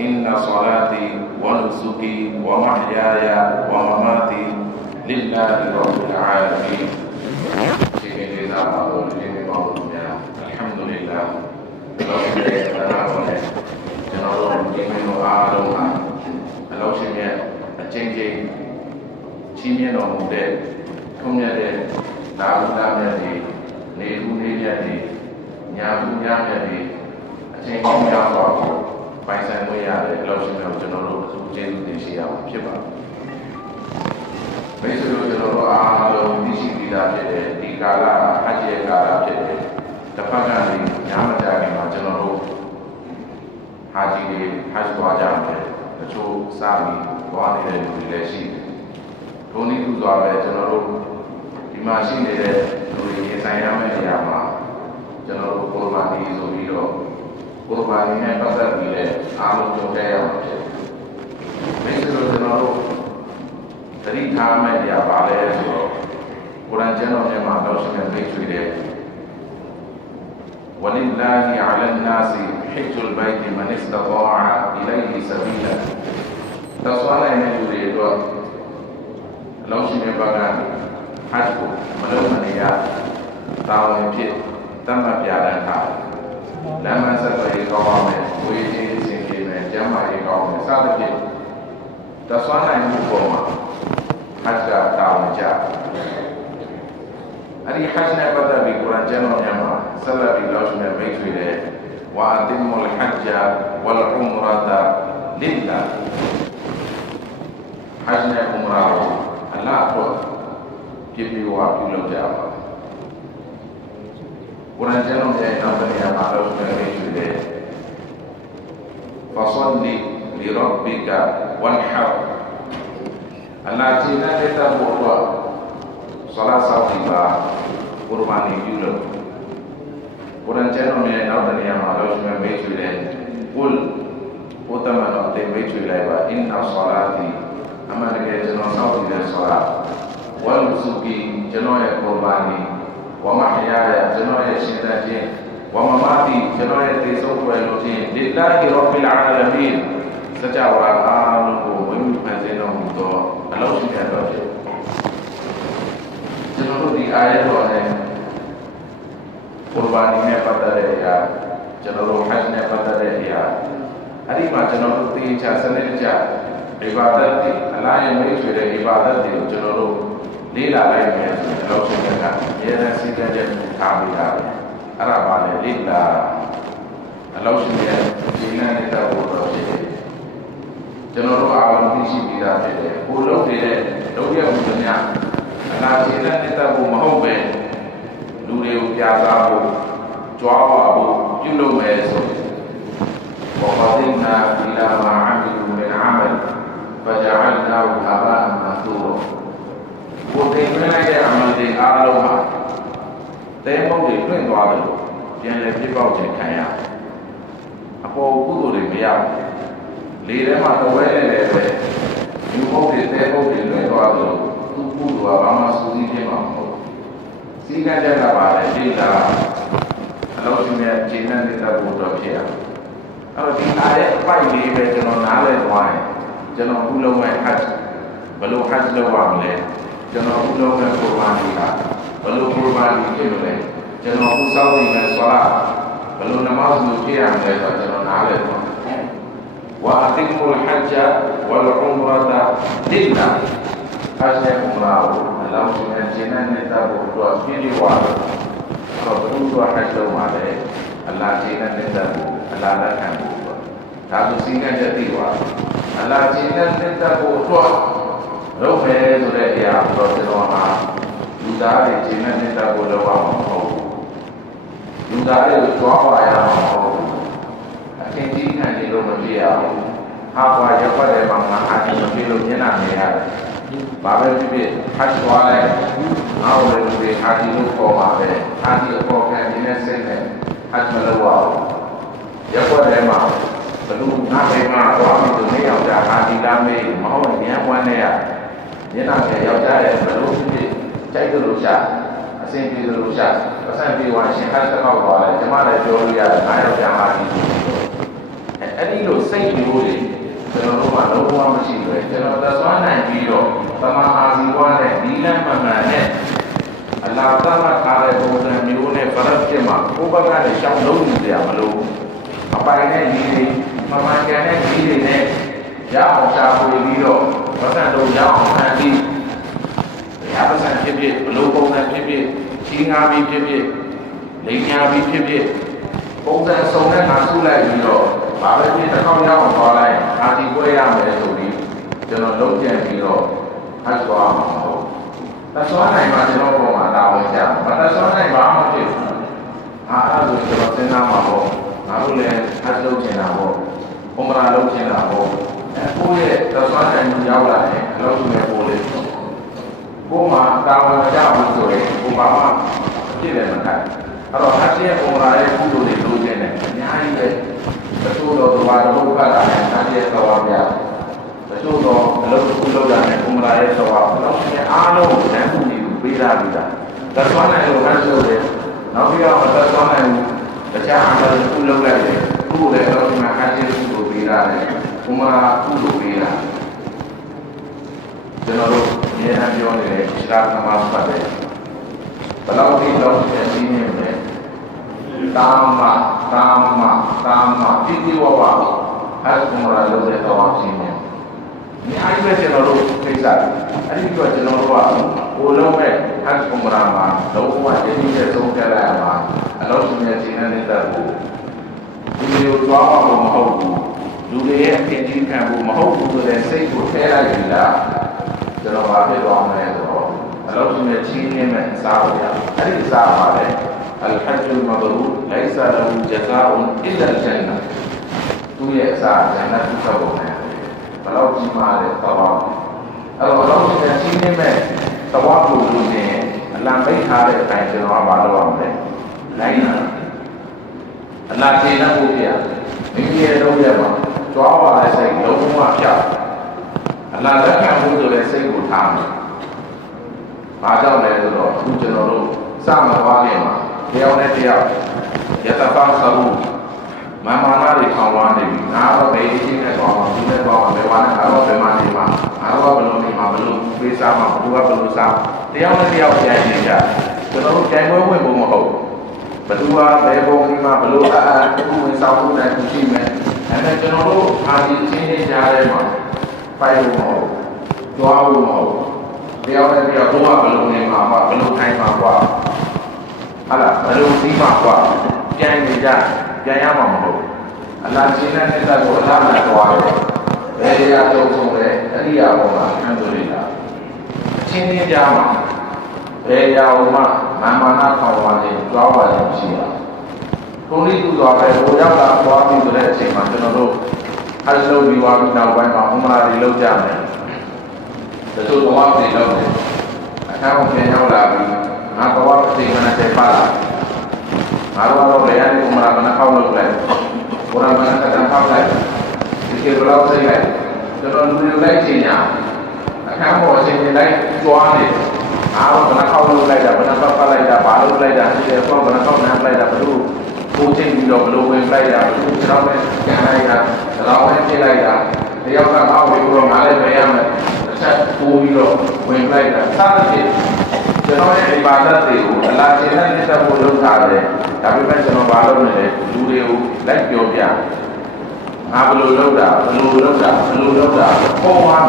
إن صلاتي ونسكي ومحياي ومماتي لله رب العالمين الحمد لله رب العالمين ကျွန်တော်တို့ဒီမျိုးအားလုံးဟာအလောရှင်ရဲ့အချင်းချင်းချီးမြှင့်တော်မူတဲ့ထုံးမြတ်တဲ့သာဝတ္တမြတ်တွေနေဦးနေမြတ်တွေညာဦးညာမြတ်တွေအချင်းချင်းများစွာကို ပိုင်ဆိုင်လို့ရတဲ့အလောရှင်ကိုကျွန်တော်တို့အထူးကျေးဇူးတင်ရှိရအောင်ဖြစ်ပါတယ်။မိတ်ဆွေတို့ကျွန်တော်တို့အားလုံးသိရှိပြီးသားဖြစ်တဲ့ဒီကာလဟကြရဲ့ကာလဖြစ်တဲ့တစ်ဖက်ကနေညာမကြခင်မှာကျွန်တော်တို့ဟာဂျီတွေဟတ်သွားကြတယ်တချို့စာပြီးသွားနေတဲ့လူတွေလည်းရှိတယ်။ဒုနည်းဥစွာပဲကျွန်တော်တို့ဒီမှာရှိနေတဲ့လူတွေရင်ဆိုင်ရမယ့်နေရာမှာကျွန်တော်တို့ကိုယ်ပါတီဆိုပြီးတော့ kurma pasar nilai amal जो है Neyse sözden alıp Tari tamamen ya bağlaya soru Kur'an cenab ne mahdolsun ya pek söyle وَلِلَّهِ عَلَى النَّاسِ حِجُّ الْبَيْتِ مَنِ اسْتَطَاعَ إِلَيْهِ سَبِيلًا تَصْوَالَ يَنَا جُرِي دُوَا لَوْ شِمِي بَغَانِ حَجْبُ مَلَوْ مَنِيَا تَعْوَنْ بِيَ تَمَّ بِيَا لَنْ تَعْوَنْ လုပ်မနေရတာဝန်ဖြစ်တတ်မှတ်ပြတတ်တာလမ်းမဆက်သွယ်ရေးကောင်းအောင်နဲ့ဝေးချင်းအစဉ်ပြေမယ်ကျမ်းမာရေးကောင်းအောင်စသဖြင့်သဆွမ်းနိုင်မှုပေါ်မှာဟတ်ကတာဝန်ကြအဲ့ဒီဟတ်နဲ့ပတ်သက်ပြီးကုရ်အာန်ကျမ်းတော်များမှာဆက်လက်ပြီးလောက်ရှိတဲ့မိတ်ဆွေတွေဝါအတိမုလ်ဟัจဂျဝလ်ဥမရတာလ illah ဟတ်နဲ့ဥမရာကိုအလ္လာဟ်အတွက်ပြည့်ပြည့်ဝပြုလုပ်ကြပါ una giornata dia yang a mare o per il cibo fa soldi di robbi da one half alla cina che sta buona salah satu kurmani juga. Kurang cenderung ni nak dan yang malas memang baju leh kul utama nak tem baju leh ba in asalati aman dia salat. Wal suki cenderung yang kurmani ရ်အာန်ကျမ်းတော်ရဲ့နောက်တစ်နေရာမှာလောက်ရှိတဲ့မိတ်ဆွေတွေကုလ်ဘုဒ္ဓမတော်တဲ့မိတ်ဆွေလိုက်ပါအင်နာဆလာတီအမှန်တကယ်ကျွန်တော်စောင့်ကြည့်တဲ့ဆလာဝလ်ဆူကီကျွန်တော်ရဲ့ကုရ်အာန်ဝမဟယာယကျွန်တော်ရဲ့ရှင်သန်ခြင်းဝမမာတီကျွန်တော်ရဲ့သေဆုံးပွဲလို့ခြင်းလိလာဟီရောဘီလ်အာလမင်စကြဝဠာအားလုံးကိုဝိမှုဖန်ဆင်းတော်မူသောအလောရှိတဲ့တော်ဖြစ်ကျွန်တော်တို့ဒီအာယတ်တော်နဲ့ကုရ်အာန်နဲ့ပတ်သက်တဲ့အရာကျွန်တော်တို့ဟတ်နဲ့ပတ်သက်တဲ့အရာအဲ့ဒီမှာကျွန်တော်တို့သိချာစနစ်တကျဒီဘာဒတ်တွေအလားရဲ့မိတ်ဆွေတဲ့ဒီဘာဒတ်တွေကိုကျွန်တော်တို့လေ့လာလိုက်မယ်ဆိုရင်တော့ရှ မြဲတမ်းစဉ်းစားချက်ထားမိတာပဲအဲ့ဒါပါလေလိလာအလောက်ရှိတဲ့ဒီလမ်းနဲ့တော့ဘုရားဖြစ်တယ်ကျွန်တော်တို့အားလုံးသိရှိပြီးသားဖြစ်တယ်ကိုလုံးနေတဲ့လုံးရမှုများအနာရှိတဲ့နေတတ်ဖို့မဟုတ်ပဲလူတွေကိုပြစားဖို့ကြွားပါဖို့ပြုလုပ်မယ်ဆိုရင်ဘောပါဒိနာဒီလာမာအမီလူနဲ့အာမန်ဖဂျာအလ်နာဟူဟာဘာမန်ဆူရာ င်သွင်းလိုက်တဲ့အမှန်တွေအားလုံးဟာတဲမုတ်တွေတွင့်သွားတယ်လို့ပြန်လည်ပြစ်ပေါက်ခြင်းခံရအပေါ်ကုသိုလ်တွေမရဘူးလေထဲမှာတဝဲနဲ့လည်းပဲယူမုတ်တွေတဲမုတ်တွေတွင့်သွားတယ်လို့သူကုသိုလ်ကဘာမှစူးစီးခြင်းမှာမဟုတ်ဘူးစီကံကြတာပါလေဒီလားအလုံးစုံရဲ့ခြေနဲ့နေတဲ့ဘုရားဖြစ်ရအဲ့တော့ဒီအားရဲ့အပိုက်လေးပဲကျွန်တော်နားလဲသွားရင်ကျွန်တော်ခုလုံးမဲ့ဟတ်ဘယ်လိုဟတ်လုပ်ရမလဲ ကျွန်တော်ခုလုံးမဲ့ကုရ်အာန်ကြီးကဘယ်လိုကုရ်အာန်ကြီးဖြစ်လို့လဲကျွန်တော်ခုစောင့်နေမဲ့ဆွာဘယ်လိုနမတ်လို့ဖြစ်ရမလဲဆိုတော့ကျွန်တော်နားလဲသွားဝါအတိမုလ်ဟัจဂျဝလ်ဥမရတာလိလာဟတ်နဲ့ဥမရာကိုအလောင်းရှင်နဲ့ရှင်နဲ့နေတဲ့ဘုရားပြည့်ဝါတော့ဘုရားဟတ်လုပ်ပါလေအလ္လာဟ်ရှင်နဲ့နေတဲ့ဘုအလ္လာဟ်လက်ခံဖို့ဒါဆိုစီကံချက်သိသွားအလ္လာဟ်ရှင်နဲ့နေတဲ့ဘုအတွက် လုပ်မယ်ဆိုတဲ့အရာတော့ကျွန်တော်ဟာလူသားတွေရှင်နဲ့နေတဲ့ဘုလောက်အောင်မဟုတ်ဘူးလူသားတွေကိုကြွားပါရအောင်မဟုတ်ဘူးအထင်ကြီးခံနေလို့မပြရဘူးဟာကွာရက်ွက်တယ်မှာငါအာဒီမပြလို့မျက်နှာမြင်ရတယ်ဘာပဲဖြစ်ဖြစ်ဟတ်သွားလိုက်ငါ့ကိုလည်းဒီအာဒီလို့ခေါ်ပါပဲအာဒီအပေါ်ခံနေတဲ့စိတ်နဲ့ဟတ်မလို့ပါဘူးရက်ွက်တယ်မှာဘလူငါပဲမှာသွားပြီးတော့နေရောက်တာအာဒီလာမေးမဟုတ်ရင်ဉာဏ်ဝမ်းနဲ့ရ မျက်နှာကျယောက်ျားရဲ့ဘလူဖြစ်ဖြစ်ကြိုက်တယ်လို့ရှာအစဉ်ပြေတယ်လို့ရှာပစံပြေဝါရှင်ဟတ်တစ်ခေါက်သွားတယ်ကျမလည်းပြောလို့ရတယ်ငါယောက်ျားအာဒီအဲ့ဒီလိုစိတ်မျိုးတွေကျွန်တော်တို့ကလုံးဝမရှိဘူးကျွန်တော်သက်သွားနိုင်ပြီးတော့တမန်အာဇီဝနဲ့ဒီလမ်းမှန်မှန်နဲ့အလာသတ်မှတ်ထားတဲ့ပုံစံမျိုးနဲ့ဗရတ်ဖြစ်မှာဘုဘကလည်းရှောင်းလုံးနေကြမလို့အပိုင်နဲ့ဒီတွေမမှန်ကန်တဲ့ဒီတွေနဲ့ရအောင်ရှာဖွေပြီးတော့ ပစံတို့ရအောင်ဖန်ပြီးဘုရားပစံဖြစ်ဖြစ်ဘလို့ပုံစံဖြစ်ဖြစ်ကြီးငါပြီးဖြစ်ဖြစ်လိမ်ညာပြီးဖြစ်ဖြစ်ပုံစံစုံနဲ့ငါဆုလိုက်ပြီးတော့ဘာပဲဖြစ်တစ်ခေါက်ရောက်အောင်သွားလိုက်အာဒီပွဲရမယ်ဆိုပြီးကျွန်တော်လုံးကျန်ပြီးတော့ဟတ်သွားမှာမဟုတ်သဆွမ်းနိုင်မှာကျွန်တော်ပုံမှာတာဝန်ကျဘာသဆွမ်းနိုင်မှာမဖြစ်ဘူးအာအဲ့ဒါဆိုကျွန်တော်စဉ်းစားမှာပေါ့ငါတို့လည်းဟတ်လုပ်ချင်တာပေါ့ဘုံမလာလုပ်ချင်တာပေါ့အဲ ကိုယ့်ရဲ့သဆွမ်းနိုင်မှုရောက်လာတယ်အလုပ်လုပ်နေပို့လေကိုယ်မှာတာဝန်ကြအောင်ဆိုရင်ကိုယ်ဘာမှဖြစ်တယ်မခိုင်အဲ့တော့အချင်းပုံလာရဲ့ကုသိုလ်တွေလိုချင်တယ်အများကြီးပဲတချို့တော့ဘာလို့ဖတ်တာလဲအချင်းသောဝပြတချို့တော့အလုပ်ကုလုပ်တာနဲ့ပုံလာရဲ့သောဝဘယ်တော့မှအားလုံးတန်းခုနေပေးတာပြီးတာသတ်သွားနိုင်လို့ဟန်ဆိုတယ်နောက်ပြီးတော့သတ်သွားနိုင်တခြားအားလုံးကုလုပ်လိုက်တယ်ခုလည်းတော့ဒီမှာအချင်းကုသိုလ်ပေးတာလေ ပုံလာကုသိုလ်ပေးတာကျွန်တော်တို့အများအားပြောနေတဲ့ရှားသမားဖတ်တယ်ဘယ်လောက်ဒီလောက်သိနေနေလဲတာမတာမတာမတိတိဝဝအဲ့ဒီမှာလို့တဲ့တော့ရှင်းနေဒီအိုင်ပဲကျွန်တော်တို့သိစားအဲ့ဒီတော့ကျွန်တော်တို့ကဟိုလုံးမဲ့ဟတ်ကုမရာမှာလုံးဝတည်နေတဲ့သုံးကြလိုက်မှာအလို့ရှင်ရဲ့ရှင်းနေတဲ့ကိုဒီလိုသွားမှာမဟုတ်ဘူး လူတွေရဲ့အဖြစ်ချင်းခံဖို့မဟုတ်ဘူးဆိုတဲ့စိတ်ကိုထဲလိုက်ပြီလားကျွန်တော်ဘာဖြစ်သွားမလဲဆိုတော့အလုံးစုံနဲ့ချင်းချင်းနဲ့စားပါဗျာအဲ့ဒီစားပါလေအလ်ဟဂျ်အလ်မဘရူလိုင်ဆာလဟူဂျဇာအွန်အီလာဂျန်နတ်သူရဲ့အစားဂျန်နတ်ကိုဆောက်ပုံနဲ့ဘလောက်ကြီးမားလဲသဘောအဲ့တော့အလုံးစုံနဲ့ချင်းချင်းနဲ့သဘောကိုလူတွေအလံပိတ်ထားတဲ့အတိုင်းကျွန်တော်ကမလုပ်ရမလဲလိုင်းနာအလ္လာဟ်ကျေနပ်ဖို့ပြမိမိရဲ့တော့ပြပါ ကြွားပါတဲ့စိတ်လုံးဝဖြောက်အလားလက်ခံမှုဆိုတဲ့စိတ်ကိုထားမယ်။ဘာကြောင့်လဲဆိုတော့အခုကျွန်တော်တို့စမသွားခင်မှာတယောက်နဲ့တယောက်ယတပသရုမမနာတွေခေါင်းဝါနေပြီ။ငါတော့ဘယ်အချင်းနဲ့သွားမှာဒီနဲ့သွားမှာဘယ်ဝါနဲ့ငါတော့ဘယ်မှာနေမှာငါတော့ဘယ်လိုနေမှာဘယ်လိုပေးစားမှာဘယ်လိုကဘယ်လိုစားတယောက်နဲ့တယောက်ကြိုင်နေကြ။ကျွန်တော်တို့ကြိုင်ပွဲဝင်ဖို့မဟုတ်ဘူး။ဘယ်သူကဘယ်ပုံဒီမှာဘယ်လိုအာအခုဝင်ဆောင်ဖို့တိုင်းရှိမယ်။ အဲဒါကျွန်တော်တို့အာဒီချင်းချင်းကြားထဲမှာပိုက်လို့မဟုတ်ကြွားလို့မဟုတ်တယောက်နဲ့တယောက်တော့ဘယ်လိုနေမှာပါဘယ်လိုထိုင်မှာကွာဟာလားဘယ်လိုပြီးမှာကွာပြန်နေကြပြန်ရမှာမဟုတ်အလားရှင်းတဲ့သက်ကိုအလားနဲ့တွားတယ်ဘယ်ရာတုံးဆုံးလဲအရိယာဘောမှာအံဆိုရတာအချင်းချင်းကြားမှာဘယ်ရာဟိုမှာမာမနာခေါ်ပါနေကြွားပါလို့ရှိတာ ကိုလေးသူတော်ပဲဟိုရောက်လာသွားပြီဆိုတဲ့အချိန်မှာကျွန်တော်တို့အဲလိုပြီးသွားပြီးနောက်ပိုင်းမှာဥမရာတွေလောက်ကြမယ်။တချို့တော့တွေလောက်တယ်။အခါကိုပြန်ရောက်လာပြီးငါတော့အချိန်နဲ့တက်ပါလာ။ငါတော့လည်းရတယ်ဥမရာကနှောက်လုပ်လိုက်။ဘုရားမနကတန်းဖောက်လိုက်။ဒီကေဘလောက်စိတ်လိုက်။ကျွန်တော်လူတွေလိုက်ချင်ညာ။အခါပေါ်အချိန်တွေလိုက်ကြွားနေ။ငါတော့ဘယ်နှောက်လုပ်လိုက်တာဘယ်နှပတ်ပတ်လိုက်တာဘာလုပ်လိုက်တာဒီကေတော့ဘယ်နှောက်နမ်းလိုက်တာဘယ်လိုကိုချင်းပြီး တော့ဘယ်လိုဝင်လိုက်တာဘယ်လိုခြေထောက်နဲ့ကန်လိုက်တာတော့ဝင်ပြလိုက်တာတယောက်ကအောက်ပြီးတော့ငါလည်းပဲရမယ်တစ်ချက်ပိုးပြီးတော့ဝင်လိုက်တာစသဖြင့်ကျွန်တော်ရဲ့ဒီပါဒတ်တွေကိုအလားချင်းနဲ့တက်ဖို့လုပ်ထားတယ်ဒါပေမဲ့ကျွန်တော်ဘာလုပ်နေလဲလူတွေကိုလိုက်ပြောပြငါဘယ်လိုလုပ်တာဘယ်လိုလုပ်တာဘယ်လိုလုပ်တာပုံပါ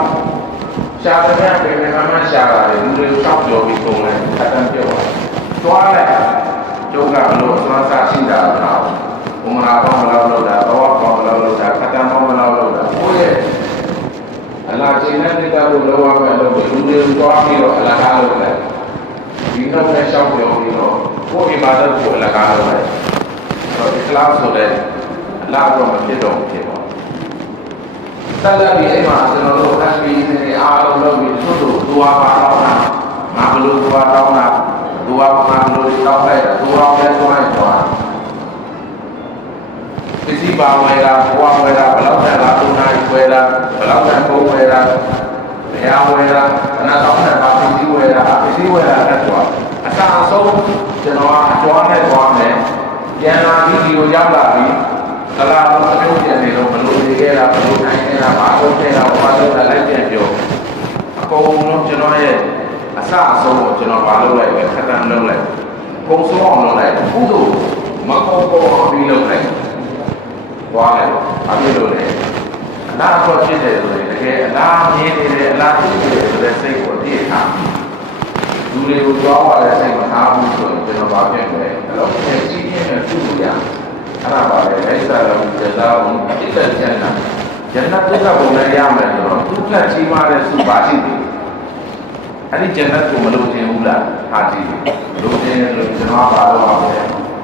ရှားတဲ့ပြန်ပြန်မှမှရှားတာလေလူတွေကိုတောက်ပြောပြီးပုံလဲအတန်းပြောသွားလိုက်ကျုပ်ကဘလို့အစွမ်းစားရှိတာတော့ဘု မနာပေါင်းမလောက်လို့တာတော့ပေါင်းမလောက်လို့တာခတံပေါင်းမလောက်လို့တာကိုယ့်ရဲ့အလားချိန်နဲ့တက်ဖို့လောရမယ်လို့လူတွေသွားပြီးတော့အလားထားလို့လဲဒီတော့နဲ့ရှောက်ပြောပြီးတော့ကိုယ်အိမ်မှာတော့ကိုယ်အလကားလုပ်လိုက်တော့ဒီကလာဆိုတဲ့အလားတော့မဖြစ်တော့ဖြစ်တော့ဆက်လက်ပြီးအိမ်မှာကျွန်တော်တို့ SPE တွေအားလုံးလုပ်ပြီးသူတို့ဒူဝါပါတော့တာငါဘလို့ဒူဝါတောင်းတာဒူဝါကငါဘလို့တောင်းလိုက်တာဒူဝါလည်းတွိုင်းသွား ပစ္စည်းပါဝယ်တာဘဝဝယ်တာဘလောက်တန်လားသုံးနိုင်ဝယ်တာဘလောက်တန်ပုံဝယ်တာတရားဝယ်တာအနာကောင်းတဲ့ပါပစ္စည်းဝယ်တာပစ္စည်းဝယ်တာတက်သွားအစားအဆုံးကျွန်တော်ကအကျော်နဲ့သွားမယ်ပြန်လာပြီးဒီကိုရောက်လာပြီးကလာတော့အကျိုးပြန်နေတော့ဘလို့နေခဲ့တာဘလို့နိုင်နေတာဘာလို့ခဲ့တာဘာလို့လဲလိုက်ပြန်ပြောအကုန်လုံးကျွန်တော်ရဲ့အစအဆုံးကိုကျွန်တော်မလုပ်လိုက်ပဲခက်တန်းလုပ်လိုက်ပုံစိုးအောင်လုပ်လိုက်ကုသိုလ်မကောကောအပြီးလုပ်လိုက် သွားလိုက်အပြည့်လို့လေအလားတော့ဖြစ်တယ်ဆိုရင်တကယ်အလားမြင်နေတယ်အလားဖြစ်နေတယ်ဆိုတဲ့စိတ်ကိုတည်ထားလူတွေကိုကြောက်ရတဲ့စိတ်မထားဘူးဆိုရင်ကျွန်တော်ဘာဖြစ်လဲအဲ့တော့ဖြစ်ကြီးရင်နဲ့ပြုလို့ရအဲ့ဒါပါပဲအိဆာလုံးကျေသာဘုံအစ်သက်ကျန်တာဂျန်နတ်ကဘုံနဲ့ရမယ်ဆိုတော့သူကကြီးမားတဲ့စုပါရှိတယ်အဲ့ဒီဂျန်နတ်ကိုမလို့ခြင်းဘူးလားဟာကြည့်လို့ခြင်းလို့ကျွန်တော်ပါတော့ပါပဲ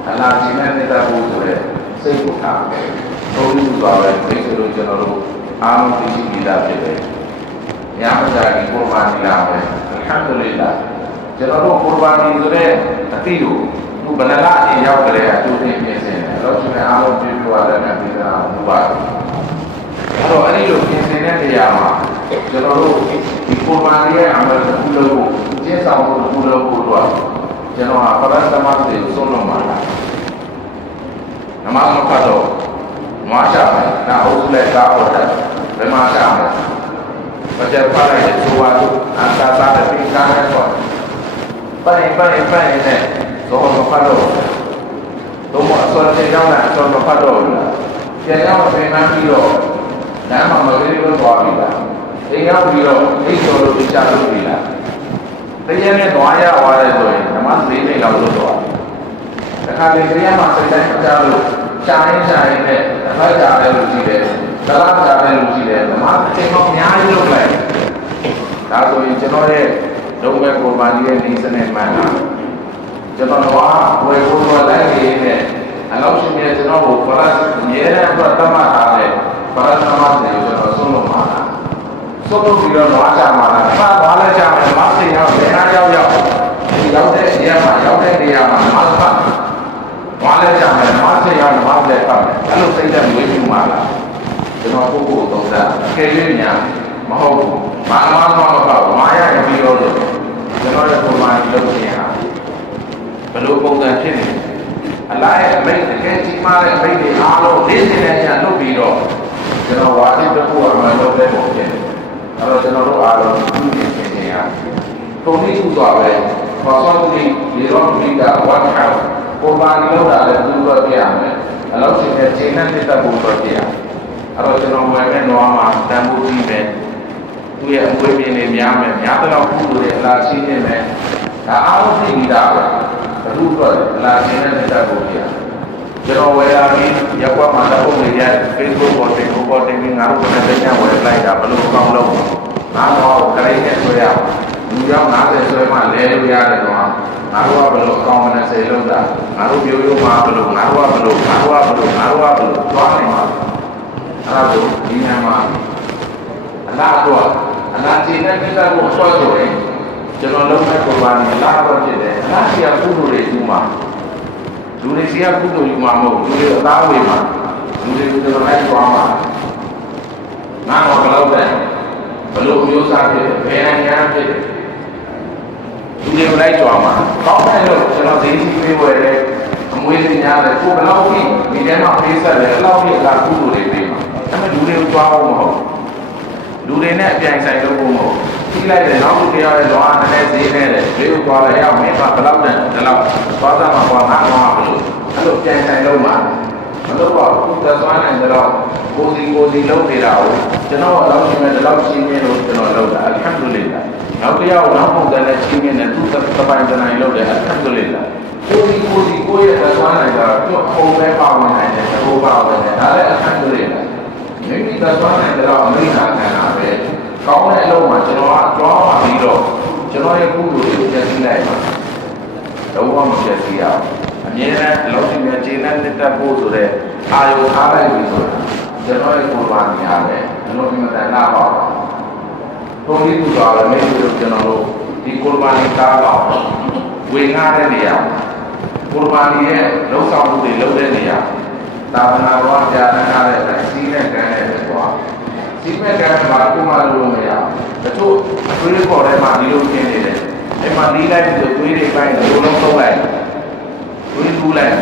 အလားကြီးနဲ့နေတာဘူးဆိုတဲ့စိတ်ကိုထားတယ် ဘုံလူပါပဲမိတ်ဆွေတို့ကျွန်တော်တို့အားလုံးသိရှိပြီးသားဖြစ်တယ်ညမကြကြီးကိုပါနေလာပဲအလ်ဟမ်ဒူလ illah ကျွန်တော်တို့ကုရ်ဘာနီဆိုတဲ့အတိတို့သူဘယ်နှလားအရင်ရောက်ကြတဲ့အတူတူပြင်ဆင်တယ်တော့ကျွန်တော်အားလုံးပြည့်ပြည့်ဝလက်နဲ့ပြီးတာမူပါတယ်အဲ့တော့အဲ့ဒီလိုပြင်ဆင်တဲ့နေရာမှာကျွန်တော်တို့ဒီကုရ်ဘာနီရဲ့အမှန်တစ်ခုလုံးကိုကျင့်ဆောင်ဖို့တစ်ခုလုံးကိုတော့ကျွန်တော်ဟာပရတ်သမတ်တွေဆုံးလုံးပါလားနမမဖတ်တော့ မွားကြမယ်နာဟုတ်စုလိုက်သားဟုတ်တယ်ဘယ်မှာကြမယ်မကြက်ဖတ်လိုက်တဲ့ဇောဝါတို့အန်တာသားတဲ့ပင်ကားနဲ့ပေါ့ပန်းပန်းပန်းနဲ့ဇောမဖတ်တော့သုံးမအစောတင်ရောက်လာဇောမဖတ်တော့ဘူးပြန်ရောက်ပင်နာပြီးတော့လမ်းမှာမလေးလေးပဲသွားပြီလားအိမ်ရောက်ပြီးတော့အိတ်ကျော်လို့ကြားလို့ပြီလားတကယ်နဲ့သွားရသွားတယ်ဆိုရင်ဓမ္မစည်းနေလောက်လို့သွားတယ်တခါလေတရားမှာစိတ်တိုင်းကြားလို့ ရှားရင်းရှားရင်းနဲ့အလိုက်ကြတယ်လို့ရှိတယ်သလားကြတယ်လို့ရှိတယ်ဓမ္မအချိန်တော့အများကြီးလုပ်လိုက်ဒါဆိုရင်ကျွန်တော်ရဲ့ဒုံဘက်ကိုပါကြီးရဲ့နေစနဲ့မှန်တာကျွန်တော်ကဝယ်ဖို့တော့လိုက်ရင်းနဲ့အလောက်ရှိနေကျွန်တော်ကိုဖရတ်အမြဲတမ်းအတွက်တတ်မှတ်ထားတဲ့ဖရတ်သမတ်တွေကျွန်တော်ဆုံးလို့မှာလားဆုံးလို့ပြီးတော့သွားကြမှာလားဖတ်သွားလိုက်ကြမယ်မသိရောက်ဘယ်အားရောက်ရောက်ဒီရောက်တဲ့နေရာမှာရောက်တဲ့နေရာမှာမတ်ဖတ်သွားလိုက်ကြ မယ်မသိရောက်မသိဖတ်မယ်အဲ့လိုစိတ်သက်မွေးပြီးမှာလားကျွန်တော်ပုဂ္ဂိုလ်သုံးသပ်ခဲလေးများမဟုတ်ဘူးဘာမှမဟုတ်တော့မာရရပြီးတော့ကျွန်တော်ရဲ့ပုံမှန်လုပ်ခြင်းဟာဘယ်လိုပုံစံဖြစ်နေလဲအလားရဲ့အမိတ်တကယ်ကြီးမားတဲ့အမိတ်တွေအားလုံးနေ့စဉ်နဲ့ညလုပ်ပြီးတော့ကျွန်တော်ဝါဒီတစ်ခုအမှန်လုပ်တဲ့ပုံဖြစ်တယ်။အဲတော့ကျွန်တော်တို့အားလုံးပြုနေခြင်းချင်းဟာပုံနည်းဥစွာပဲဘာသာတိဒီရောမိတာဝတ် ဟာပုံမှန်လုပ်တာလည်းသူ့ဘက်ပြရမယ်။အလောက်ရှိတဲ့ချိန်နဲ့တက်တဲ့ဘုံဘက်ပြရ။အဲတော့ကျွန်တော်ဝယ်မဲ့နွားမှာတန်ဖိုးကြီးပဲ။သူ့ရဲ့အမွေးပြင်းနေများမယ်။များတော့ကုသိုလ်ရဲ့အလားရှိနေမယ်။ဒါအားလုံးသိနေတာပဲ။ဘုရားအလားရှိတဲ့တက်ဖို့ပြရ။ကျွန်တော်ဝယ်လာပြီးရက်ကွက်မှာတော့ပုံနေရ Facebook ပေါ်တင်ပေါ်တင်ပြီးငါတို့ကလည်းတရားဝယ်လိုက်တာဘယ်လိုကောင်းလို့ငါတော့ခရိနဲ့ဆွဲရအောင်လူရောက်90ဆွဲမှလဲလို့ရတယ်တော့ ငါတို့ကဘယ်လိုအကောင်းမနဲ့စေလို့တာငါတို့ပြောရိုးမှာဘယ်လိုငါတို့ကဘယ်လိုငါတို့ကဘယ်လိုငါတို့ကဘယ်လိုသွားနေမှာအဲ့ဒါကိုဒီညမှာအလားတော့အလားဒီနဲ့ကိစ္စကိုဆွဲဆိုရင်ကျွန်တော်လုံးမဲ့ပုံပါနေအလားတော့ဖြစ်တယ်အလားရှိရကုသိုလ်တွေယူမှာလူတွေစီကကုသိုလ်ယူမှာမဟုတ်လူတွေအသားဝေမှာလူတွေကိုကျွန်တော်လိုက်သွားမှာငါတော့ဘယ်လောက်ပဲဘလို့မျိုးစားဖြစ်တယ်ဘယ်နိုင်ငံဖြစ်တယ် လူတွေကိုလိုက်ကြွားမှာကောင်းတယ်လို့ကျွန်တော်ဈေးကြီးပေးဝယ်တယ်အမွေးစင်များတယ်ကိုဘယ်လောက်ကြီးဒီထဲမှာပေးဆက်တယ်ဘယ်လောက်ကြီးအလားကုသိုလ်တွေပေးမှာဒါပေမဲ့လူတွေကိုကြွားဖို့မဟုတ်လူတွေနဲ့အပြိုင်ဆိုင်လုပ်ဖို့မဟုတ်ပြီးလိုက်တယ်နောက်တစ်ခါရဲလောအားနဲ့ဈေးနဲ့တယ်လေးကိုသွားလဲရောက်မင်းကဘယ်လောက်နဲ့ဒီလောက်သွားသားမှာကွာငါ့ကောင်ကဘယ်လိုအဲ့လိုပြိုင်ဆိုင်လုပ်မှာ မလုပ်ပါဘူးသက်သွားနိုင်တော့ကိုစီကိုစီလုပ်နေတာကိုကျွန်တော်ကတော့ရှင်မဲ့ဒီလောက်ရှင်းပြလို့ကျွန်တော်လုပ်တာအလ်ဟမ်ဒူလ illah နောက်တစ်ယောက်နောက်ပုံစံနဲ့ရှင်းပြနေသူသပိုင်တနိုင်လုပ်တယ်အလ်ဟမ်ဒူလ illah ကိုစီကိုစီကိုရဲ့သက်သွားနိုင်တာတော့အုံပဲပါဝင်နိုင်တယ်ဘိုးပါဝင်တယ်ဒါလည်းအလ်ဟမ်ဒူလ illah မိမိသက်သွားနိုင်တော့အမိနာခံတာပဲကောင်းတဲ့အလုပ်မှာကျွန်တော်ကကြွားပါပြီးတော့ကျွန်တော်ရဲ့ကုသိုလ်တွေကိုပြန်ကြည့်လိုက်ပါလုံးဝမဖြစ်စီရအောင်အ မြဲတမ်းအလုံးစုံနဲ့ခြေနဲ့တက်တက်ဖို့ဆိုတဲ့အာယုထားလိုက်ပြီဆိုတာကျွန်တော်ရဲ့ကိုယ်ပါနေရတယ်အလုံးစုံနဲ့နားပါပါဘုန်းကြီးကလည်းမင်းတို့ကျွန်တော်တို့ဒီကိုယ်ပါနေကားပါဝေငှတဲ့နေရာကိုယ်ပါနေရဲ့လုံးဆောင်မှုတွေလုပ်တဲ့နေရာသာသနာတော်ကြားနာတဲ့စီးနဲ့ကမ်းတဲ့ဆိုတာစီးမဲ့ကမ်းမှာကိုယ်မှလုပ်လို့မရဘူးတချို့အတွေးခေါ်တဲ့မှာဒီလိုရှင်းနေတယ်အဲ့မှာလီးလိုက်ပြီးသွေးတွေပိုင်းလိုလုံးသုံးလိုက် သွေးကူးလိုက်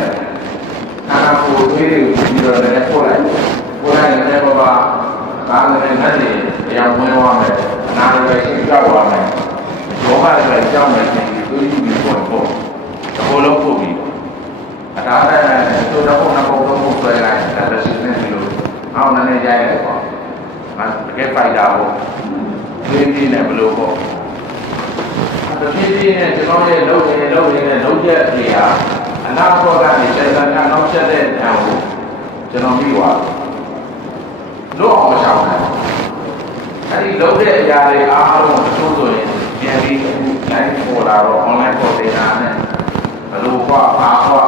နာနာကိုသွေးတွေပြီးတော့လည်းပို့လိုက်ပို့လိုက်လည်းဘာပါကားလည်းနဲ့နေအရာဝင်သွားမယ်နာလည်းရှင်းကြောက်သွားမယ်ဘောကလည်းကြောက်မယ်ရှင်သွေးကြီးပြီးပို့ပို့အကုန်လုံးပို့ပြီးအတားတဲ့သူတော့ဘုံဘုံဘုံဘုံဆွဲလိုက်ဒါလည်းရှင်းနေပြီလို့အောင်နေကြရတယ်ပေါ့ငါတကယ်ဖိုက်တာပေါ့ဒီဒီနဲ့ဘလို့ပေါ့တဖြည်းဖြည်းနဲ့ကျွန်တော်ရဲ့လုပ်နေလုပ်နေတဲ့လုပ်ချက်တွေဟာအ နာဘောကနေစေတနာနောက်ဆက်တဲ့တန်ကိုကျွန်တော်ပြီးသွားလို့အောင်မချောင်းနိုင်အဲဒီလုပ်တဲ့အရာတွေအားလုံးကိုသို့ဆိုရင်ပြန်ပြီးအခု line ပေါ်လာတော့ online ပေါ်တင်တာနဲ့ဘယ်လိုကွာအားကွာ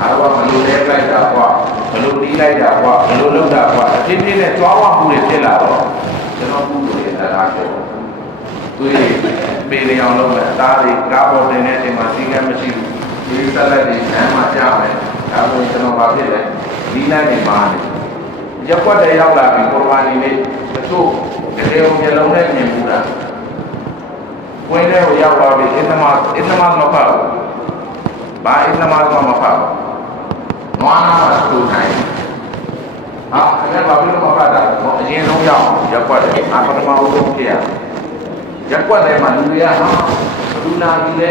အားကွာဘယ်လိုလဲလိုက်တာကွာဘယ်လိုတီးလိုက်တာကွာဘယ်လိုလုပ်တာကွာအဖြည်းဖြည်းနဲ့ကြွားဝမှုတွေဖြစ်လာတော့ကျွန်တော်ကုသိုလ်တွေတရားပြောသူပေရအောင်လုပ်မယ်အသားတွေကားပေါ်တင်တဲ့အချိန်မှာစီကံမရှိဘူး ဒီဆက်လက်တွေဆမ်းမှကြားမယ်ဒါဆိုရင်ကျွန်တော်ဘာဖြစ်လဲဒီလိုက်နေမှာနေရက်ွက်တဲ့ရောက်လာပြီကိုရမနီလေးတချို့တကယ်ကိုမျက်လုံးနဲ့မြင်ဘူးလားဝင်းထဲကိုရောက်သွားပြီအင်းသမားအင်းသမားမဖတ်ဘူးဘာအင်းသမားကမဖတ်ဘူးနွားနာမှာသူ့နိုင်ဟာအဲ့ဒါဘာလို့မဖတ်တာလဲအရင်ဆုံးရောက်ရက်ွက်တယ်အာပထမဦးဆုံးဖြစ်ရရက်ကွက်ထဲမှာလူတွေကဟာလူနာကြီးလဲ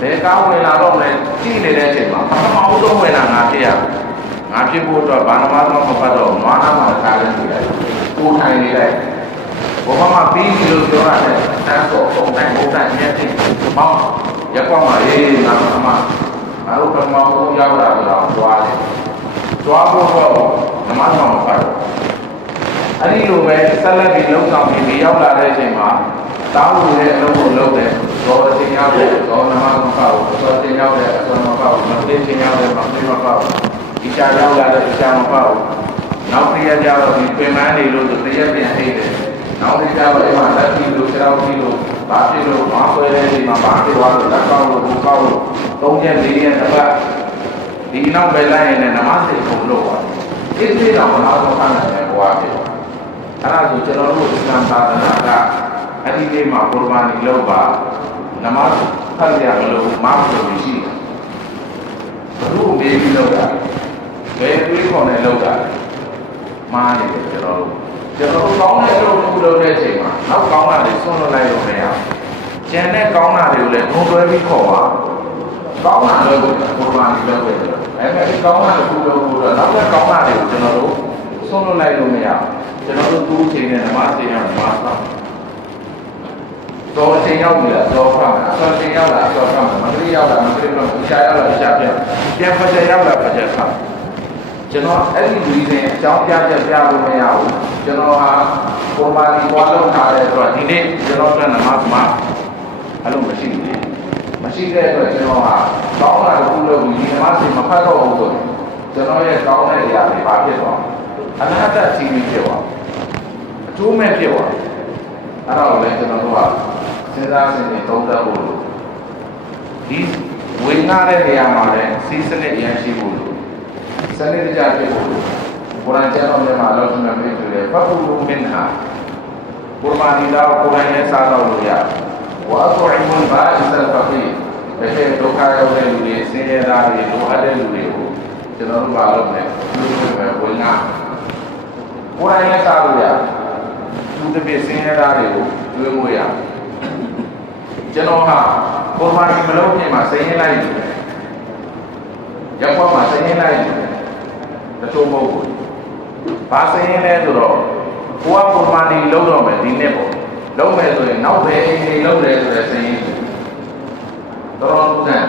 ဘယ်ကားဝင်လာတော့လဲကြည့်နေတဲ့အချိန်မှာပထမဦးဆုံးဝင်လာငါဖြစ်ရငါဖြစ်ဖို့အတွက်ဘာနမတော့မပတ်တော့နွားနာမှာကားလဲကြည့်လိုက်ကိုထိုင်နေလိုက်ဘဝမှာပြီးပြီလို့ပြောရတယ်တန်းတော့ပုံတိုင်းပုံတိုင်းမျက်စိမောင်းရက်ကွက်မှာအေးငါပထမငါတို့ပထမဦးဆုံးရောက်လာတော့ကြွားတယ်ကြွားဖို့တော့နမဆောင်မပတ်တော့အဲ့ဒီလိုပဲဆက်လက်ပြီးလုံဆောင်ပြီးဒီရောက်လာတဲ့အချိန်မှာ တောင်းလို့တဲ့အလုပ်ကိုလုပ်တယ်။တော့အချိန်ရောက်တဲ့တော့နမမပေါ့။တော့အချိန်ရောက်တဲ့အချိန်မပေါ့။မသိချိန်ရောက်တဲ့မသိမပေါ့။ဒီချာရောက်လာတဲ့အချိန်မပေါ့။နောက်တစ်ရက်ကျတော့ဒီပင်မနေလို့ဆိုတစ်ရက်ပြန်အိတ်တယ်။နောက်တစ်ရက်ကျတော့အဲ့မှာလက်ပြီးလို့ခြေထောက်ပြီးလို့ဘာဖြစ်လို့မဆွဲတဲ့ဒီမှာဘာဖြစ်သွားလို့လက်ကောက်လို့ဘူကောက်လို့သုံးရက်လေးရက်တစ်ပတ်ဒီနောက်ပဲလိုက်ရင်လည်းနမစိတ်ပုံလို့ပါ။ဒီနေ့တော့မနာတော့ခဏနဲ့ဘွားဖြစ်သွား။အဲ့ဒါဆိုကျွန်တော်တို့အစ္စလာမ်သာသနာက အဲ့ဒီနေ့မှာကုရ်ဘာနီလုပ်ပါနမတ်ဖတ်ရမလို့မအားလို့ရှိတယ်ဘုရားမေးပြီးလုပ်တာဘယ်တွေးခေါ်နေလုပ်တာမားနေတယ်ကျွန်တော်တို့ကျွန်တော်တို့ကောင်းတဲ့အလုပ်တစ်ခုလုပ်တဲ့အချိန်မှာနောက်ကောင်းတာတွေဆွန့်လွတ်လိုက်လို့မရဘူးကျန်တဲ့ကောင်းတာတွေကိုလည်းဘုံတွဲပြီးခေါ်ပါကောင်းတာလုပ်ဖို့ကုရ်ဘာနီလုပ်တယ်အဲ့ဒါဒီကောင်းတာတစ်ခုလုပ်ဖို့တော့နောက်တဲ့ကောင်းတာတွေကိုကျွန်တော်တို့ဆွန့်လွတ်လိုက်လို့မရဘူးကျွန်တော်တို့သူ့အချိန်နဲ့ဓမ္မအချိန်နဲ့ဓမ္မဆောင် တော့အချိန်ရောက်ပြီလားတော့ဖတ်မယ်အစောချိန်ရောက်လာအစောဖတ်မယ်မကလေးရောက်လာမကလေးတော့ရှားရောက်လာရှားပြပြန်ဖတ်ချက်ရောက်လာဖတ်ချက်ဖတ်ကျွန်တော်အဲ့ဒီလူတွေအကြောင်းပြချက်ပြလို့မရဘူးကျွန်တော်ဟာပုံမှန်ဒီပွားလုံးထားတဲ့အတွက်ဒီနေ့ကျွန်တော်ကနမမှာအဲ့လိုမရှိဘူးမရှိတဲ့အတွက်ကျွန်တော်ဟာကောင်းတာတစ်ခုလုပ်ပြီးဒီဓမ္မစီမဖတ်တော့ဘူးဆိုရင်ကျွန်တော်ရဲ့ကောင်းတဲ့အရာတွေဘာဖြစ်သွားအနာတ္တစီးပြီးဖြစ်သွားအကျိုးမဲ့ဖြစ်သွားအဲ့ဒါကိုလည်းကျွန်တော်တို့က စဉ်းစားစဉ်းနေသုံးသပ်ဖို့လို့ဒီဝေငှတဲ့နေရာမှာလည်းစီးစနစ်ရန်ရှိဖို့လို့စနစ်တကျဖြစ်ဖို့လို့ကုရ်အာန်ကျမ်းတော်ထဲမှာအလောစုနဲ့ပြည့်စုံတယ်ဖတ်ဖို့မင်ဟာကုရ်အာန်ဒီတော့ကုရ်အာန်ရဲ့စာတော်လို့ရဝါသူအီမွန်ဘာအစ်ဆယ်ဖီဘယ်တဲ့ဒုက္ခရောက်တဲ့လူတွေဆင်းရဲသားတွေလိုအပ်တဲ့လူတွေကိုကျွန်တော်တို့မလုပ်နဲ့လူတွေပဲဝေငှကိုယ်တိုင်လည်းစားလို့ရတယ်သူတပြည့်စင်းရတာတွေကိုတွေးလို့ရ ကျွန်တော်ဟာပေါ်မာဒီမလုံးပြင်မှာစင်းရလိုက်တယ်ရက်ပေါ်မှာစင်းရလိုက်တယ်တချို့မဟုတ်ဘူးဘာစင်းရလဲဆိုတော့ကိုကပေါ်မာဒီလုံးတော့မယ်ဒီနေ့ပေါ့လုံးမယ်ဆိုရင်နောက်ပဲအိမ်ကြီးလုံးတယ်ဆိုတဲ့စင်းရတော်တော်ဦးဆန်း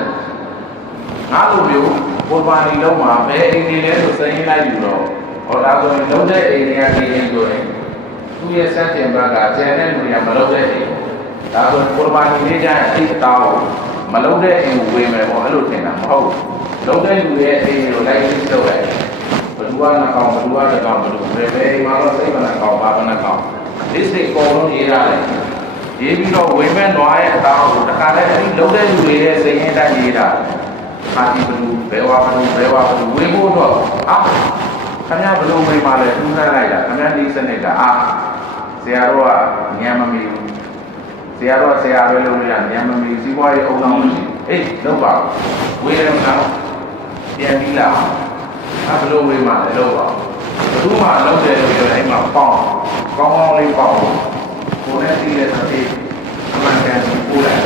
ငါလိုမျိုးပေါ်မာဒီလုံးမှာဘယ်အိမ်ကြီးလဲဆိုစင်းရလိုက်ယူတော့ဟောဒါဆိုရင်လုံးတဲ့အိမ်ကြီးကဒီအိမ်ဆိုရင်သူ့ရဲ့စက်တင်ဘက်ကကျန်တဲ့လူတွေကမလုပ်တဲ့အိမ် ဒါဆိုကုရ်ဘာနီလေးကြရင်အိတ်တောင်းမလုံးတဲ့အိမ်ကိုဝေမယ်ပေါ့အဲ့လိုထင်တာမဟုတ်ဘူးလုံးတဲ့လူရဲ့အိမ်ကိုလိုက်ပြီးထုတ်လိုက်ဘလူကနှကောင်ဘလူကတစ်ကောင်ဘလူပဲပဲအိမ်မှာတော့စိတ်ကနှကောင်ဘာကနှကောင်ဒီစိတ်ကုန်လုံးရေးရတယ်ရေးပြီးတော့ဝေမဲ့နွားရဲ့အသားကိုတခါတည်းအဲ့ဒီလုံးတဲ့လူတွေရဲ့စိတ်ရင်းတိုင်းရေးတာခါဒီဘလူဘဲဝါဘလူဘဲဝါဘလူဝေဖို့တော့အာခင်ဗျာဘလူဝေမှာလဲထူးဆန်းလိုက်တာခင်ဗျာဒီစနစ်ကအာဆရာတော်ကဉာဏ်မမီဘူး ဆရာတော်ဆရာပဲလုပ်လို့ရညမမီစီးပွားရေးအုံအောင်လို့ရှိအေးလုပ်ပါဝေးရမလားပြန်ပြီးလာအဘလို့ဝေးမှလည်းလုပ်ပါဘူးမှလုပ်တယ်လို့ပြောတယ်အဲ့မှာပေါင်းကောင်းကောင်းလေးပေါင်းကိုယ်နဲ့တည်တဲ့တစ်သေးအမှန်တန်ကိုပို့လိုက်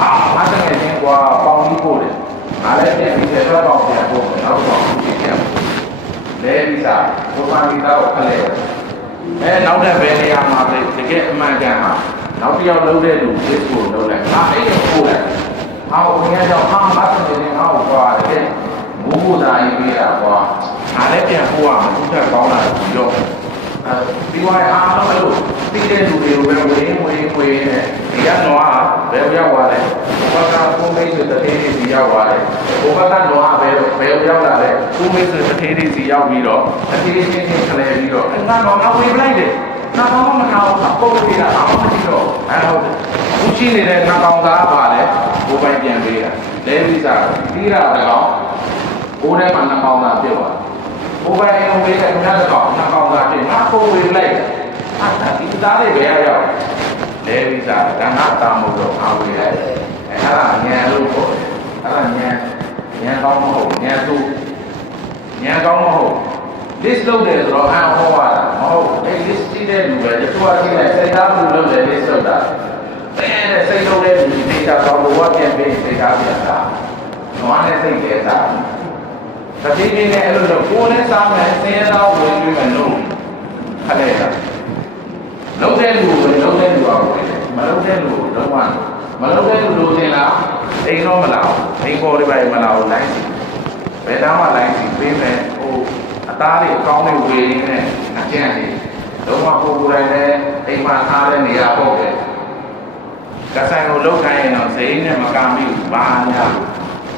အာမတ်ငယ်ချင်းကွာပေါင်းပြီးပို့တယ်ငါလည်းပြန်ပြီးဆက်တော့ပြန်ပို့မယ်နောက်တော့ပြန်ပြန်လဲပြီးစားဘုရားမိသားကိုခလဲအဲနောက်တဲ့ဘယ်နေရာမှာလဲတကယ်အမှန်ကန်မှာ နောက်တစ်ယောက်လုံးတဲ့လူဖြစ်ကိုလုံးလိုက်ဟာအဲ့ဒီပို့လိုက်ဟာဘုရားကြောင့်ဟာမတ်တယ်နေဟောကွာတဲ့မူဘုရားကြီးပြတာကွာအားလည်းပြန်ပို့ရမှာသူကကောင်းလာပြီတော့အဲဒီဝိုင်းအားလုံးအဲ့လိုပြီးတဲ့လူတွေကိုပဲဝင်ဝင်ဝင်နဲ့ဒီကတော့ဘယ်ရောက်သွားလဲဘုရားကကိုမိတ်ဆွေတတိယစီရောက်သွားတယ်ဘုရားကတော့ဘယ်ဘယ်ရောက်လာလဲကိုမိတ်ဆွေတတိယစီရောက်ပြီးတော့တတိယချင်းချင်းခလဲပြီးတော့ငါတော့ငါဝင်ပလိုက်တယ် နာကောင်းမနာဘူးအပုတ်ပေးတာအောင်းမရှိတော့အဲဟုတ်တယ်အခုရှိနေတဲ့နာကောင်းသားပါလေဘိုးပိုင်ပြန်ပေးတာလဲပြီးစားပြီးတာတကောင်ဘိုးထဲမှာနာကောင်းသားပြတ်သွားဘိုးပိုင်အောင်ပေးတဲ့မြတ်တကောင်နာကောင်းသားပြတ်ငါပုတ်ပေးလိုက်အာဒီသားတွေပဲရောက်လဲပြီးစားကံနာတာမဟုတ်တော့အားဝေးလိုက်အဲအဲ့ဒါညံလို့ပေါ့အဲ့ဒါညံညံကောင်းမဟုတ်ညံသူညံကောင်းမဟုတ် list လုပ်တယ်ဆိုတော့အဟောရတာမဟုတ်အဲ့ list ကြည့်တဲ့လူပဲတချို့ကကြည့်လိုက်စိတ်သားမှုလုပ်တယ် list လုပ်တာအဲ့ဒါစိတ်လုပ်တဲ့လူဒီ data ကောင်းလို့ပြန်ပြီးစိတ်သားပြန်တာနွားနဲ့စိတ်လဲတာတတိယနဲ့အဲ့လိုတော့ကိုယ်နဲ့စားမယ်ဆင်းရဲသားဝင်ပြီးမယ်လို့ခက်လိုက်တာလုံးတဲ့လူပဲလုံးတဲ့လူကဝင်မလုံးတဲ့လူလုံးဝမလုံးတဲ့လူလိုချင်လားအိမ်တော့မလာဘူးအိမ်ပေါ်တွေပဲမလာဘူးလိုက်ဘယ်သားမှလိုက်စီပေးမယ်ဟို အသားတွေအကောင်းတွေဝေရင်းနဲ့အကျန့်တွေလုံးဝပုံကိုယ်တိုင်လည်းအိမ်မှာထားတဲ့နေရာပေါ့ပဲကဆိုင်ကိုလောက်ခိုင်းရင်တော့ဈေးနဲ့မကမိဘူးဘာညာ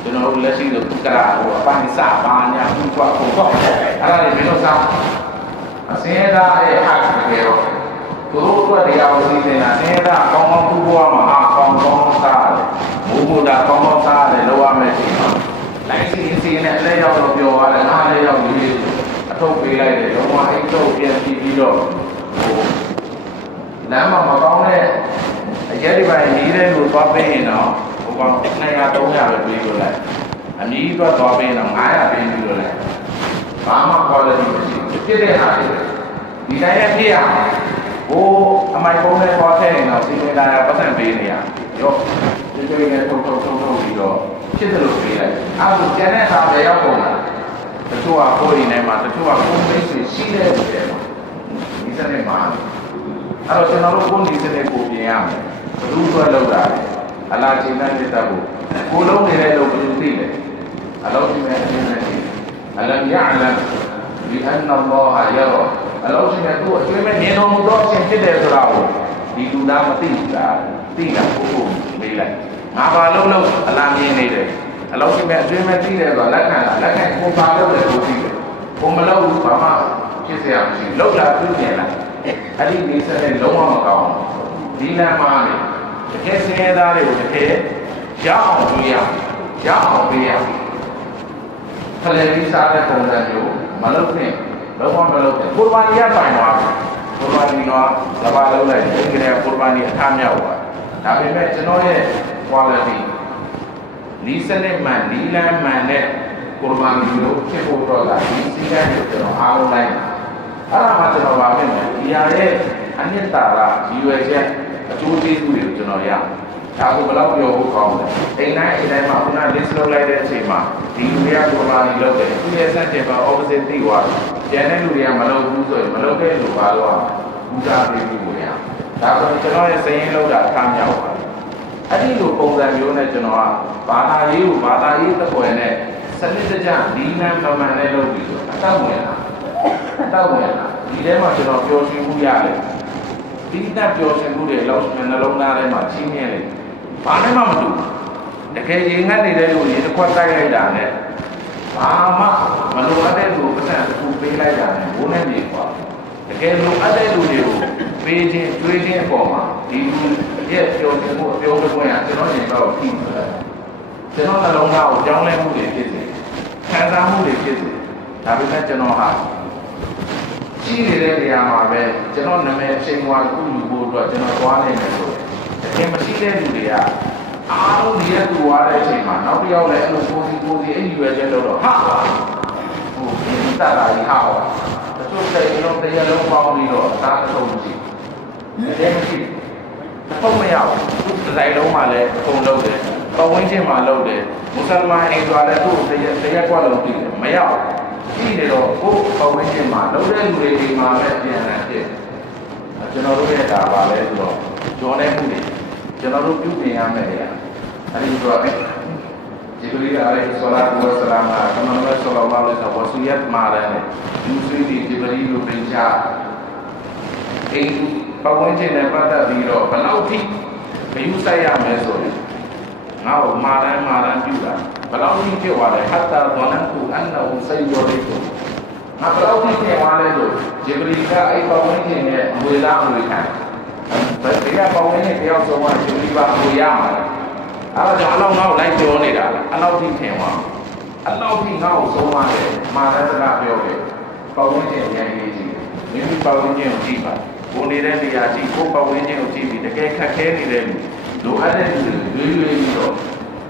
ကျွန်တော်တို့လက်ရှိတော့ကရာဟိုအပိုင်းစဘာညာဘုရားပုံပေါ့အဲ့ဒါတွေမင်းတို့စားအစင်းသားရဲ့အခက်တွေရောသူတို့အတွက်တရားကိုသိနေတာအစင်းသားကောင်းကောင်းသူ့ဘဝမှာအကောင်းကောင်းစားတယ်မူမူတာကောင်းကောင်းစားတယ်လောက်ရမယ်ရှိတော့လိုက်စီစီနဲ့လက်ရောက်တော့ပြောရတယ်ငါလည်းရောက်ပြီးအ ထုတ်ပေးလိုက်တယ်တော့အိတ်ထုတ်ပြန်ပြီးပြီးတော့ဟိုလမ်းမှာမကောင်းတဲ့အရက်ဒီပိုင်းနေတဲ့လူသွားပေးရင်တော့ဟိုကောင်200 300ပဲပေးလို့လိုက်အမီးတော့သွားပေးရင်တော့900ပေးပြီးလို့လိုက်ဘာမှ quality မရှိဘူးဖြစ်တဲ့ဟာတွေဒီတိုင်းနဲ့ဖြစ်ရမယ်ဟိုအမိုက်ပုံးနဲ့သွားထည့်ရင်တော့စီမံလာပတ်စံပေးနေရရောဒီလိုနဲ့ထုတ်ထုတ်ထုတ်ထုတ်ပြီးတော့ဖြစ်တယ်လို့ပေးလိုက်အဲဒါကျန်တဲ့ဟာပဲရောက်ကုန်တာ တချို့ကကိုယ်ရင်းထဲမှာတချို့ကကိုယ်မိတ်ဆွေရှိတဲ့လူတွေမှာဒီစနစ်မှာအဲ့တော့ကျွန်တော်တို့ကိုယ်ဒီစနစ်ကိုပြင်ရမယ်ဘယ်သူအတွက်လောက်တာလဲအလားချိန်နဲ့တက်ဖို့ကိုလုံးနေတဲ့လူဘယ်သူသိလဲအလောရှိမဲ့အင်းနဲ့သိအလမ်ယအလမ်ဘီအန်အလ္လာဟ်ယရာအလောရှိမဲ့သူအကျွေးမဲ့နေတော်မူတော့ရှင်ဖြစ်တယ်ဆိုတာကိုဒီလူသားမသိဘူးလားသိတာကိုကိုမေးလိုက်ငါဘာလုံးလုံးအလားမြင်နေတယ် အလောက်ရှိမဲ့အကျွေးမဲ့သိတယ်ဆိုတာလက်ခံတာလက်ခံကိုပါလို့တယ်ကိုသိတယ်ကိုမလို့ဘူးဘာမှဖြစ်เสียမရှိဘူးလောက်လာပြည့်နေလားအဲ့ဒီနေဆက်နဲ့လုံးဝမကောင်းဘူးဒီလမ်းမှာနေတကယ်စင်းရဲသားတွေကိုတကယ်ရအောင်ကြည့်ရရအောင်ပေးရဖလဲပြီးစားတဲ့ပုံစံမျိုးမလုပ်နဲ့လုံးဝမလုပ်နဲ့ကိုယ်ပါနီရပိုင်သွားကိုယ်ပါနီတော့သဘာလုံးလိုက်ဒီကနေ့ကိုယ်ပါနီအထားမြောက်သွားဒါပေမဲ့ကျွန်တော်ရဲ့ quality နီးစနစ်မှန်နီးလန်းမှန်နဲ့ကုရ်ဘာန်မျိုးဖြစ်ဖို့တော့လာဒီစီကံကိုကျွန်တော်အားလုံးလိုက်အဲ့ဒါမှကျွန်တော်ပါမယ်ဒီဟာရဲ့အနှစ်သာရရည်ရွယ်ချက်အကျိုးကျေးဇူးတွေကိုကျွန်တော်ရဒါကိုဘယ်လောက်ပြောဖို့ကောင်းလဲအိမ်တိုင်းအိမ်တိုင်းမှာခုန list လုပ်လိုက်တဲ့အချိန်မှာဒီလူတွေကကုရ်ဘာန်လုပ်တယ်သူရဲ့စက်တင်ပါ opposite သိသွားတယ်ကျန်တဲ့လူတွေကမလုပ်ဘူးဆိုရင်မလုပ်တဲ့လူပါတော့ဘူးစားပေးပြီးကိုရဒါဆိုကျွန်တော်ရဲ့စရင်လောက်တာအခါမြောက်ပါတယ် အဲ့ဒီလိုပုံစံမျိုးနဲ့ကျွန်တော်ကဘာသာရေးကိုဘာသာရေးတစ်ခွင်နဲ့စနစ်တကျဒီနန်းမှန်မှန်နဲ့လုပ်ပြီးတော့အတောက်ဝင်လာအတောက်ဝင်လာဒီထဲမှာကျွန်တော်ပျော်ရွှင်မှုရတယ်ဒီတက်ပျော်ရွှင်မှုတွေလောက်နှလုံးသားထဲမှာကြီးမြဲတယ်ဘာနဲ့မှမတူတကယ်ရင်ငတ်နေတဲ့လူရေတစ်ခွက်တိုက်လိုက်တာနဲ့ဘာမှမလိုအပ်တဲ့လူပတ်စံတစ်ခုပေးလိုက်တာနဲ့ဘိုးနဲ့နေကွာတကယ်လိုအပ်တဲ့လူတွေကိုပေးခြင်းကျွေးခြင်းအပေါ်မှာဒီလူ ရဲ့ပြောခြင်းကိုပြောလို့ခွင့်ရကျွန်တော်ညီတော့ပြီးတယ်ကျွန်တော်နှလုံးသားကိုကြောင်းလဲမှုတွေဖြစ်စေခံစားမှုတွေဖြစ်စေဒါပေမဲ့ကျွန်တော်ဟာရှိနေတဲ့နေရာမှာပဲကျွန်တော်နာမည်အချိန်ကွာတစ်ခုယူဖို့အတွက်ကျွန်တော်သွားနေတယ်ဆိုရင်တကယ်မရှိတဲ့လူတွေကအားလုံးဒီရက်သူသွားတဲ့အချိန်မှာနောက်တစ်ယောက်လည်းအဲ့လိုကိုစီကိုစီအဲ့ဒီရွယ်ချက်တော့တော့ဟာဟိုဒီတတ်တာကြီးဟာဟောတချို့တဲ့လုံးတရားလုံးပေါင်းပြီးတော့အသားတစ်ထုံကြည့်တယ်မရှိတ စ်ထုံမရဘူးသူဒီဇိုင်းလုံးမှလည်းအကုန်လုံးတယ်ပတ်ဝန်းကျင်မှာလုံးတယ်မွတ်စလမန်အိမ်သွားလည်းသူ့တရားတရားကွက်လုံးကြည့်တယ်မရဘူးကြည့်နေတော့ကိုယ်ပတ်ဝန်းကျင်မှာလုံးတဲ့လူတွေဒီမှာပဲပြန်လာဖြစ်ကျွန်တော်တို့ရဲ့ဒါပါလဲဆိုတော့ကြောနေမှုတွေကျွန်တော်တို့ပြုပြင်ရမယ်လေအဲဒီတော့ဂျီဘရီအလိုင်ဆလာတ်ဝဆလာမ်ကကမန်ဘဆလလောလဟ်အလัยဟိဝဆီယတ်မာရန်ယူဆွေဒီဂျီဘရီလိုပြင်ချအိမ် ပဝန်းကျင်နဲ့ပတ်သက်ပြီးတော့ဘယ်လောက်ထိမယူဆိုင်ရမယ်ဆိုရင်ငါ့ကိုမာရန်မာရန်ပြုတာဘယ်လောက်ထိဖြစ်သွားလဲဟတ်တာဒွန်နန်ကူအန်နဟူဆိုင်ယောရိကိုငါဘယ်လောက်ထိဖြစ်သွားလဲဆိုဂျီဘရီကအဲ့ပဝန်းကျင်နဲ့အဝေလာအဝေခံဘယ်တရားပေါင်းနေတယောက်ဆုံးမှရှင်ဒီပါကိုရမှာလဲအဲ့ဒါကြောင့်အလောက်ငါ့ကိုလိုက်ပြောနေတာလားအလောက်ထိထင်သွားအလောက်ထိငါ့ကိုဆုံးမတယ်မာရတနာပြောတယ်ပေါင်းဝင်ခြင်းရန်ကြီးကြီးမိမိပေါင်းဝင်ခြင်းကိုကြည့်ပါ ကိုနေတဲ့နေရာကြည့်ကိုပေါင်းဝင်ခြင်းကိုကြည့်ပြီးတကယ်ခက်ခဲနေတဲ့လူလိုအပ်တဲ့လူတွေရွေးရွေးပြီးတော့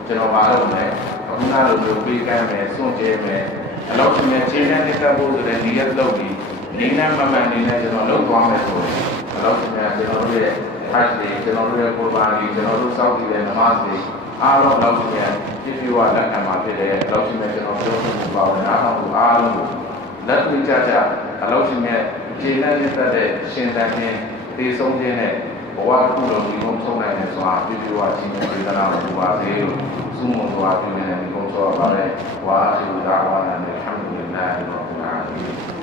ကျွန်တော်မလုပ်နဲ့အခုနလိုမျိုးပေးကမ်းမယ်စွန့်ကြဲမယ်အလောက်ရှင်ရဲ့ခြေနဲ့တက်ဖို့ဆိုတဲ့နေရာလောက်ပြီးနေနဲ့မမှန်နေနဲ့ကျွန်တော်လုပ်သွားမယ်ဆိုရင်အလောင်းများကျွန်တော်တို့ရဲ့ hajj တွေကျွန်တော်တို့ရဲ့ကိုယ်ပါတွေကျွန်တော်တို့စောင့်ကြည့်တဲ့နမတ်တွေအားလုံးအလောင်းများပြည့်ပြည့်ဝလက်ခံမှာဖြစ်တဲ့အလောင်းများကျွန်တော်ပြောလို့ပါဝင်အားလုံးကိုအားလုံးကိုလက်တွေ့ကြကြအလောင်းများ ခြေနဲ့လက်သက်တဲ့ရှင်သန်ခြင်းဒီဆုံးခြင်းနဲ့ဘဝတစ်ခုလုံးဒီကုန်းဆုံးနိုင်တယ်ဆိုတာပြည့်ပြည့်ဝခြင်းနဲ့ပြေဒနာကိုပါစေလို့စုမုံစွာပြုနေတဲ့ဒီကုန်းစောပါပဲဝါရှိဒါဝါနာနဲ့အလ်ဟမ်ဒူလ illah ရောဘ်အာလမီ